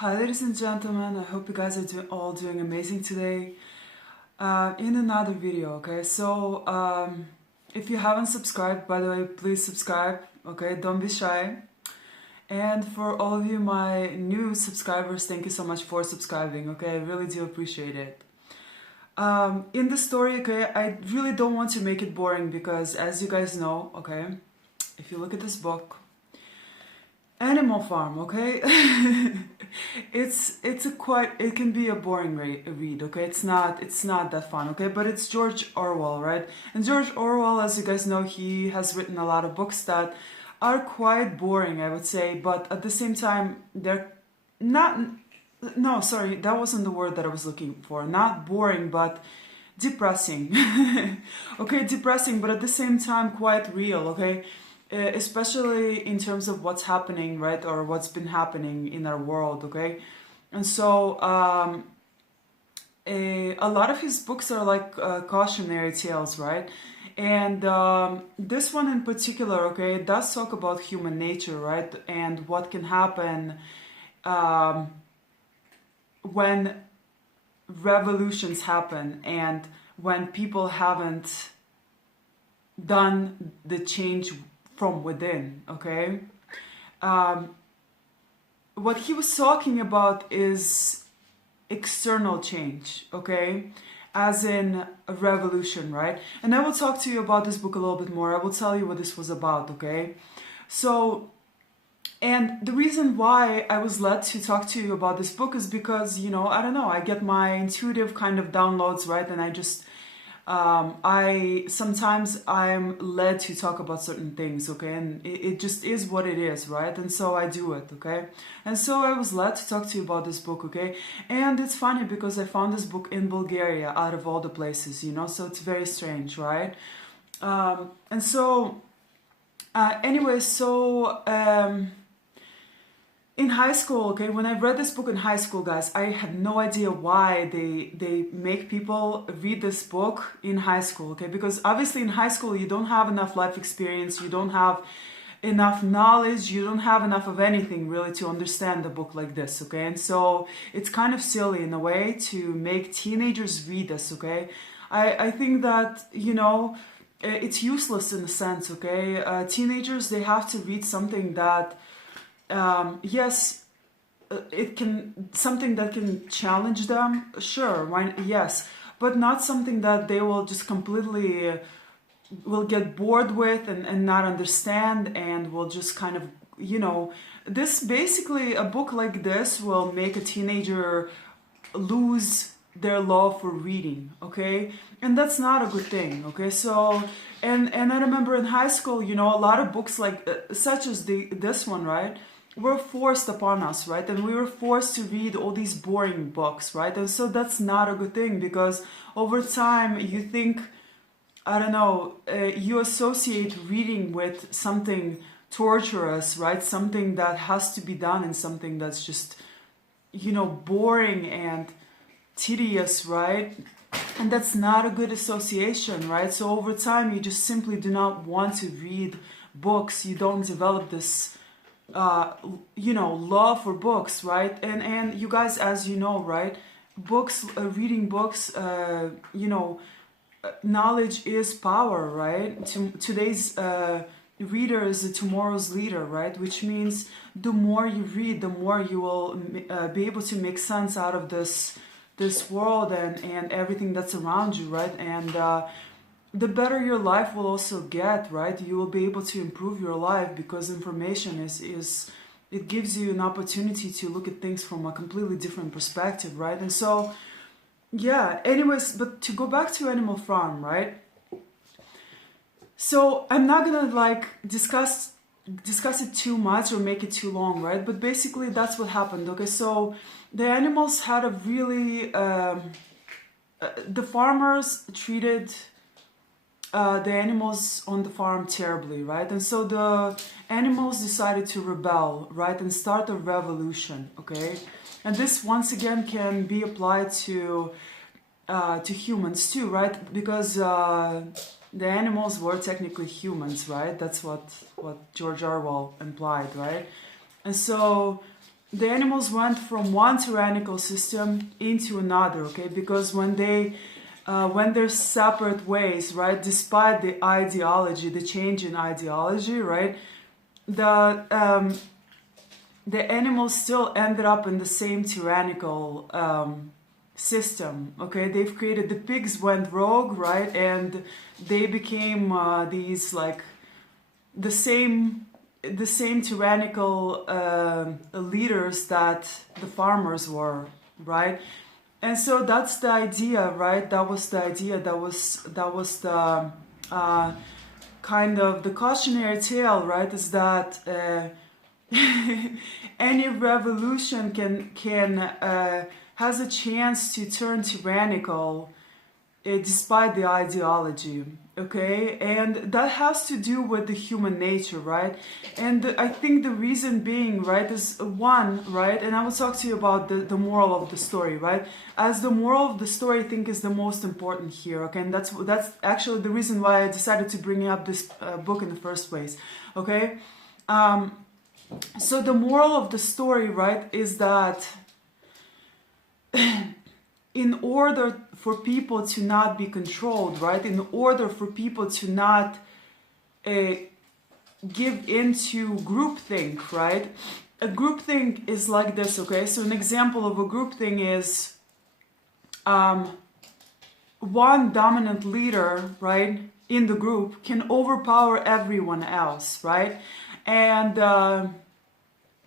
Hi ladies and gentlemen, I hope you guys are all doing amazing today in another video, okay? So if you haven't subscribed, by the way, please subscribe, okay? Don't be shy. And for all of you, my new subscribers, thank you so much for subscribing, okay? I really do appreciate it. In the story, okay, I really don't want to make it boring because as you guys know, okay, if you look at this book, Animal Farm, okay? It can be a boring read, okay? It's not that fun, okay? But it's George Orwell, right? And George Orwell, as you guys know, he has written a lot of books that are quite boring, I would say, but at the same time, they're not, no, sorry, that wasn't the word that I was looking for. Not boring, but depressing. Okay, depressing, but at the same time quite real, okay? Especially in terms of what's happening, right, or what's been happening in our world, okay? And so a lot of his books are like cautionary tales, right? And this one in particular, okay, it does talk about human nature, right? And what can happen when revolutions happen and when people haven't done the change from within, okay? What he was talking about is external change, okay? As in a revolution, right? And I will talk to you about this book a little bit more. I will tell you what this was about, okay? So, and the reason why I was led to talk to you about this book is because, you know, I don't know, I get my intuitive kind of downloads, right? And I just sometimes I'm led to talk about certain things, okay, and it just is what it is, right? And so I do it, okay? And so I was led to talk to you about this book, okay? And it's funny because I found this book in Bulgaria out of all the places, you know, so it's very strange, right? And so anyway, so in high school, okay, when I read this book in high school, guys, I had no idea why they make people read this book in high school, okay? Because obviously in high school you don't have enough life experience, you don't have enough knowledge, you don't have enough of anything really to understand a book like this, okay? And so it's kind of silly in a way to make teenagers read this, okay? I think that, you know, it's useless in a sense, okay? Teenagers, they have to read something that yes, it can, something that can challenge them, sure, why, yes, but not something that they will just completely will get bored with and not understand and will just kind of, you know, this basically, a book like this will make a teenager lose their love for reading, okay? And that's not a good thing, okay? So, and I remember in high school, you know, a lot of books like, such as this one, right? Were forced upon us, right? And we were forced to read all these boring books, right? And so that's not a good thing because over time you think, I don't know, you associate reading with something torturous, right? Something that has to be done and something that's just, you know, boring and tedious, right? And that's not a good association, right? So over time you just simply do not want to read books. You don't develop this you know, love for books, right? And you guys, as you know, right, books, reading books, you know, knowledge is power, right? Today's reader is tomorrow's leader, right? Which means the more you read, the more you will be able to make sense out of this world and everything that's around you, right? And the better your life will also get, right? You will be able to improve your life because information is it gives you an opportunity to look at things from a completely different perspective, right? And so, yeah, anyways, but to go back to Animal Farm, right? So I'm not gonna like discuss it too much or make it too long, right? But basically that's what happened, okay? So the animals had a really, the farmers treated the animals on the farm terribly, right? And so the animals decided to rebel, right? And start a revolution, okay? And this once again can be applied to humans too, right? Because the animals were technically humans, right? That's what George Orwell implied, right? And so the animals went from one tyrannical system into another, okay? Because when they're separate ways, right, despite the ideology, the change in ideology, right, the animals still ended up in the same tyrannical system, okay? They've created, the pigs went rogue, right, and they became these like the same tyrannical leaders that the farmers were, right? And so that's the idea, right? That was the idea. That was the kind of the cautionary tale, right? Is that any revolution can has a chance to turn tyrannical, despite the ideology, okay? And that has to do with the human nature, right? And I think the reason being, right, is one, right? And I will talk to you about the moral of the story, right? As the moral of the story, I think, is the most important here, okay? And that's actually the reason why I decided to bring up this book in the first place, okay? So the moral of the story, right, is that in order for people to not be controlled, right, in order for people to not give into groupthink, right, a groupthink is like this, okay? So an example of a groupthink is one dominant leader, right, in the group can overpower everyone else, right, and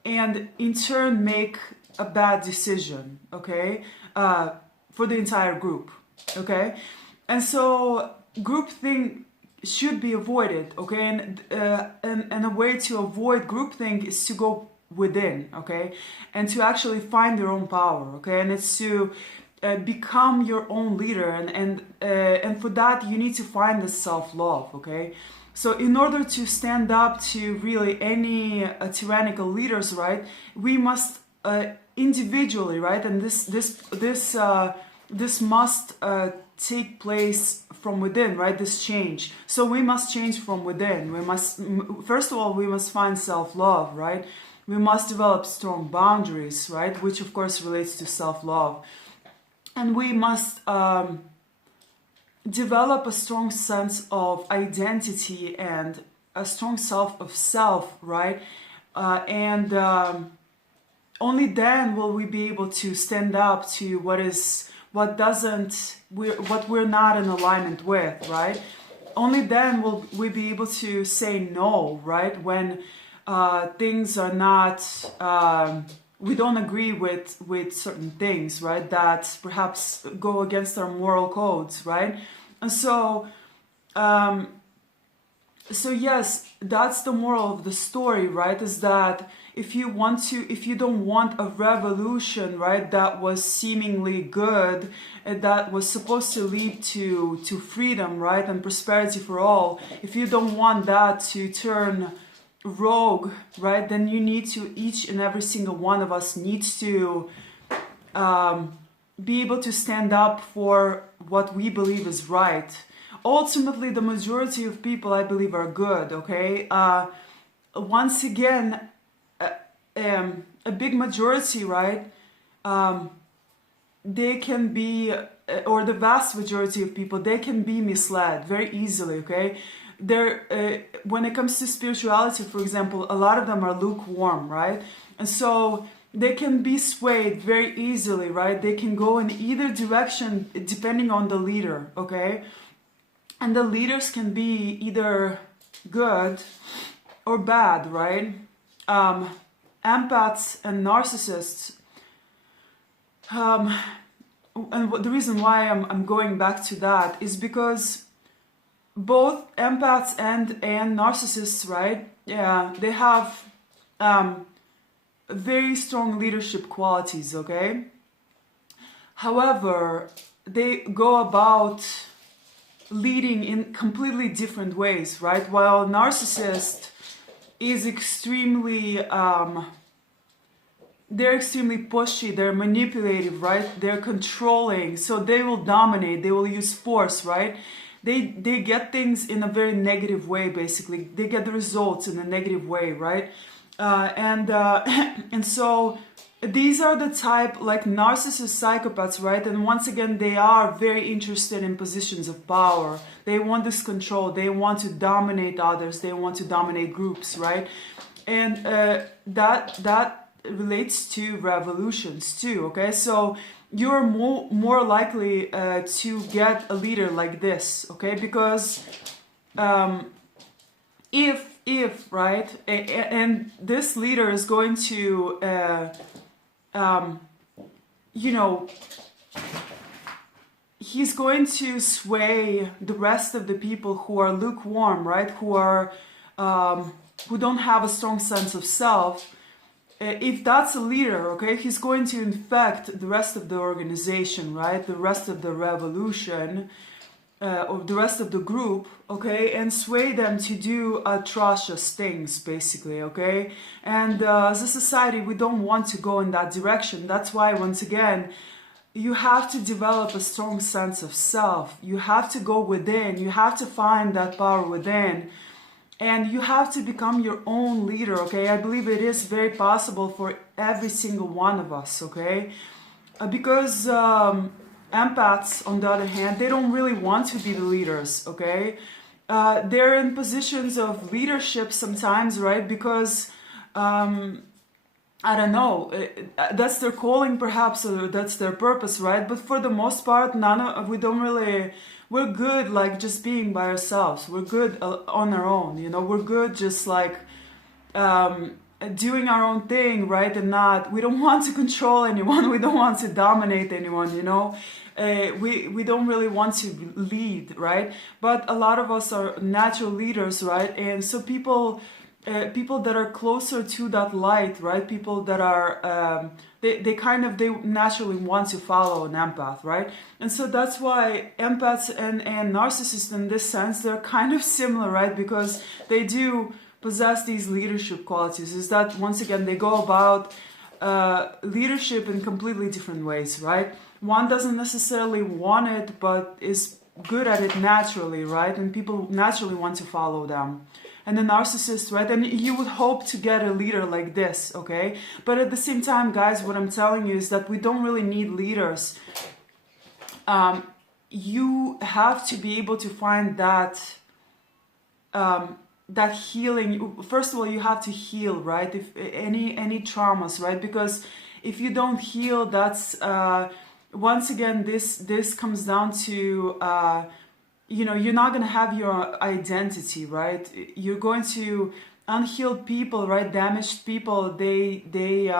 in turn make a bad decision, okay, for the entire group, okay? And so groupthink should be avoided, okay? And a way to avoid groupthink is to go within, okay? And to actually find your own power, okay? And it's to become your own leader, and for that you need to find the self-love, okay? So in order to stand up to really any tyrannical leaders, right, we must individually, right, and this must take place from within, right, this change. So we must change from within. We must, first of all, we must find self-love, right? We must develop strong boundaries, right, which of course relates to self-love. And we must develop a strong sense of identity and a strong self of self, right? Only then will we be able to stand up to what we're not in alignment with, right? Only then will we be able to say no, right? When things are not, we don't agree with certain things, right? That perhaps go against our moral codes, right? And so, so yes, that's the moral of the story, right? Is that if you don't want a revolution, right, that was seemingly good, and that was supposed to lead to freedom, right, and prosperity for all, if you don't want that to turn rogue, right, then you need to, each and every single one of us needs to be able to stand up for what we believe is right. Ultimately, the majority of people, I believe, are good, okay? Once again, a big majority, right, they can be, or the vast majority of people, they can be misled very easily, okay? When it comes to spirituality, for example, a lot of them are lukewarm, right? And so they can be swayed very easily, right? They can go in either direction depending on the leader, okay? And the leaders can be either good or bad, right? Empaths and narcissists, and the reason why I'm going back to that is because both empaths and narcissists, right? Yeah, they have very strong leadership qualities, okay? However, they go about leading in completely different ways, right? While a narcissist is extremely, they're extremely pushy, they're manipulative, right? They're controlling, so they will dominate, they will use force, right? They get things in a very negative way, basically. They get the results in a negative way, right? And so these are the type, like narcissist psychopaths, right? And once again, they are very interested in positions of power. They want this control. They want to dominate others. They want to dominate groups, right? And that relates to revolutions too, okay? So you're more likely to get a leader like this, okay? Because if right, and this leader is going to you know, he's going to sway the rest of the people who are lukewarm, right? Who are who don't have a strong sense of self. If that's a leader, okay, he's going to infect the rest of the organization, right? The rest of the revolution, or the rest of the group, okay, and sway them to do atrocious things, basically, okay? And as a society, we don't want to go in that direction. That's why, once again, you have to develop a strong sense of self. You have to go within. You have to find that power within. And you have to become your own leader, okay? I believe it is very possible for every single one of us, okay? Because empaths, on the other hand, they don't really want to be the leaders, okay? They're in positions of leadership sometimes, right? Because, I don't know, that's their calling perhaps, or that's their purpose, right? But for the most part, we don't really... We're good like just being by ourselves. We're good on our own, you know. We're good just like doing our own thing, right? And we don't want to control anyone. We don't want to dominate anyone, you know. We don't really want to lead, right? But a lot of us are natural leaders, right? And so people that are closer to that light, right? People that are they naturally want to follow an empath, right? And so that's why empaths and narcissists, in this sense, they're kind of similar, right? Because they do possess these leadership qualities. Is that, once again, they go about leadership in completely different ways, right? One doesn't necessarily want it, but is good at it naturally, right? And people naturally want to follow them. And the narcissist, right? And you would hope to get a leader like this, okay? But at the same time, guys, what I'm telling you is that we don't really need leaders. You have to be able to find that that healing. First of all, you have to heal, right? If any traumas, right? Because if you don't heal, that's once again, this comes down to you know, you're not going to have your identity, right? You're going to... Unhealed people, right? Damaged people, they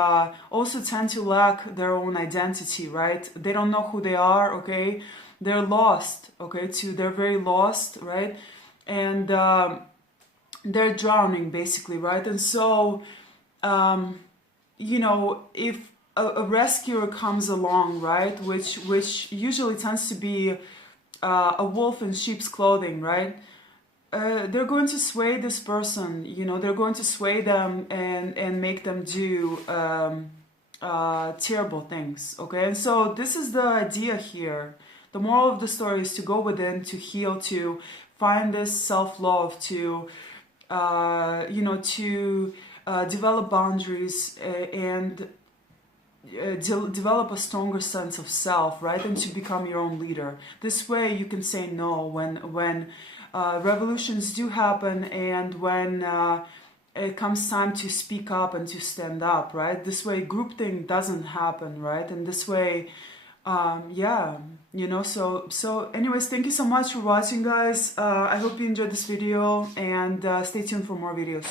also tend to lack their own identity, right? They don't know who they are, okay? They're lost, okay? They're very lost, right? And they're drowning, basically, right? And so, you know, if a rescuer comes along, right? Which usually tends to be a wolf in sheep's clothing, right? They're going to sway this person, you know, they're going to sway them and make them do terrible things, okay? And so this is the idea here. The moral of the story is to go within, to heal, to find this self-love, to, you know, to develop boundaries and develop a stronger sense of self, right? And to become your own leader. This way you can say no when revolutions do happen, and when it comes time to speak up and to stand up, right? This way groupthink doesn't happen, right? And this way, yeah, you know, so anyways, thank you so much for watching, guys. I hope you enjoyed this video, and stay tuned for more videos.